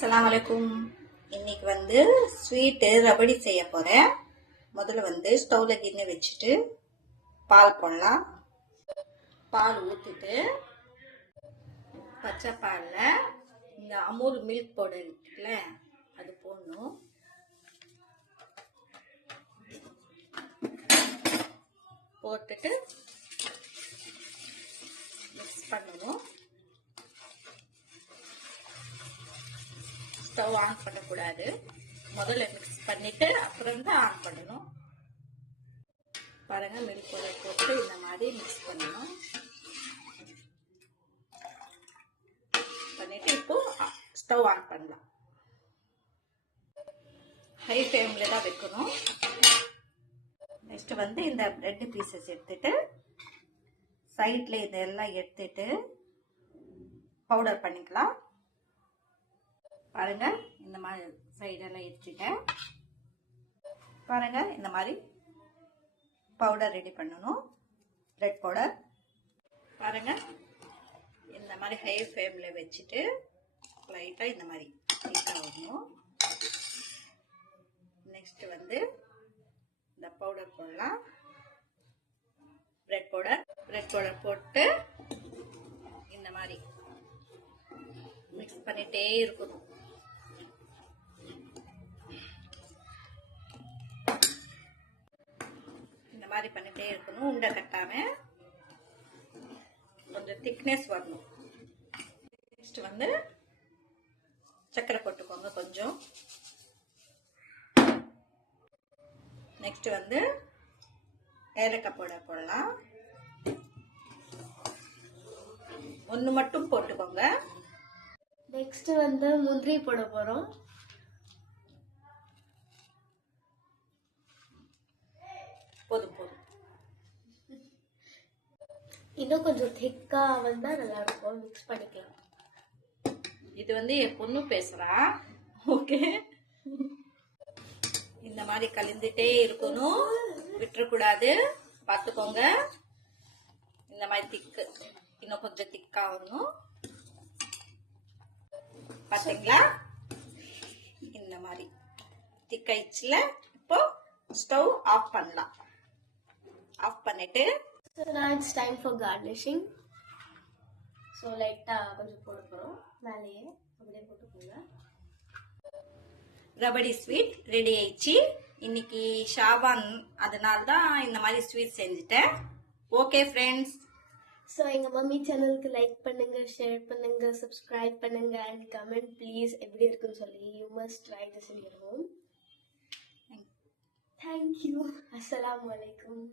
அஸ்ஸலாமு அலைக்கும். இன்னைக்கு வந்து ஸ்வீட்டு ரபடி செய்ய போகிறேன். முதல்ல வந்து ஸ்டவ்வில் கிண்ணி வச்சுட்டு பால் போடலாம். பால் ஊற்றிட்டு பச்சை பாலில் இந்த அமூல் மில்க் பவுடர் இருக்குல்ல அது போடணும். போட்டுட்டு மிக்ஸ் பண்ணணும். ஸ்டவ் ஆன் பண்ணக்கூடாது. முதல்ல மிக்ஸ் பண்ணிட்டு அப்புறம் தான் ஆன் பண்ணணும். பாருங்க, மில்க் பவுடர் போட்டு இந்த மாதிரி மிக்ஸ் பண்ணணும். பண்ணிட்டு இப்போ ஸ்டவ் ஆன் பண்ணலாம். ஹை ஃப்ளேம்ல தான் வைக்கணும். நெக்ஸ்ட் வந்து இந்த பிரெட் பீசஸ் எடுத்துட்டு சைட்ல இதெல்லாம் எடுத்துட்டு பவுடர் பண்ணிக்கலாம். பாருங்க, இந்த மாதிரி சைடெல்லாம் எடுத்துட்டேன். பாருங்க, இந்த மாதிரி பவுடர் ரெடி பண்ணணும். பிரெட் பவுடர் பாருங்க, இந்த மாதிரி ஹை ஃப்ளேம்ல வச்சுட்டு லைட்டா இந்த மாதிரி வரணும். நெக்ஸ்ட் வந்து இந்த பவுடர் போடலாம். பிரெட் பவுடர் போட்டு இந்த மாதிரி மிக்ஸ் பண்ணிட்டே இருக்கணும். இந்த மாதிரி பண்ணிட்டே இருக்கணும். உண்டை கட்டாம கொஞ்சம் திக்னஸ் வரணும். நெக்ஸ்ட் வந்து சர்க்கரை போட்டுக்கோங்க கொஞ்சம். நெக்ஸ்ட் வந்து ஏலக்காய் பவுடர் போடலாம். ஒன்று மட்டும் போட்டுக்கோங்க. நெக்ஸ்ட் வந்து முந்திரி போட போறோம். போதும். இன்னும் கொஞ்சம் திக்கா வந்தா நல்லா இருக்கும். மிக்ஸ் பண்ணிக்கலாம். இது வந்து என் பொண்ணு பேசுறா. ஓகே, இந்த மாதிரி கலந்துட்டே இருக்கணும், விட்டுறக்கூடாது. பார்த்துக்கோங்க. இந்த மாதிரி திக்கு இன்னும் கொஞ்சம் திக்கா வரணும். பார்த்தீங்களா, இந்த மாதிரி திக்காயிடுச்சுல. இப்போ ஸ்டவ் ஆஃப் பண்ணலாம். ஆஃப் பண்ணிட்டு now it's time for garnishing. So லைட்டா கொஞ்சம் போட போறோம். மேலேயே அப்படியே போட்டுக்கோங்க. ரபடி ஸ்வீட் ரெடி ஆயிடுச்சு. இன்னைக்கு ஷாபான், அதனால தான் இந்த மாதிரி ஸ்வீட் செஞ்சுட்டேன். ஓகே ஃப்ரெண்ட்ஸ், ஸோ எங்கள் மம்மி சேனலுக்கு லைக் பண்ணுங்க, ஷேர் பண்ணுங்க, சப்ஸ்கிரைப் பண்ணுங்க அண்ட் கமெண்ட் ப்ளீஸ் எப்படி இருக்குன்னு சொல்லி. You must try this in your home. Thank you. அஸ்ஸலாமு அலைக்கும்.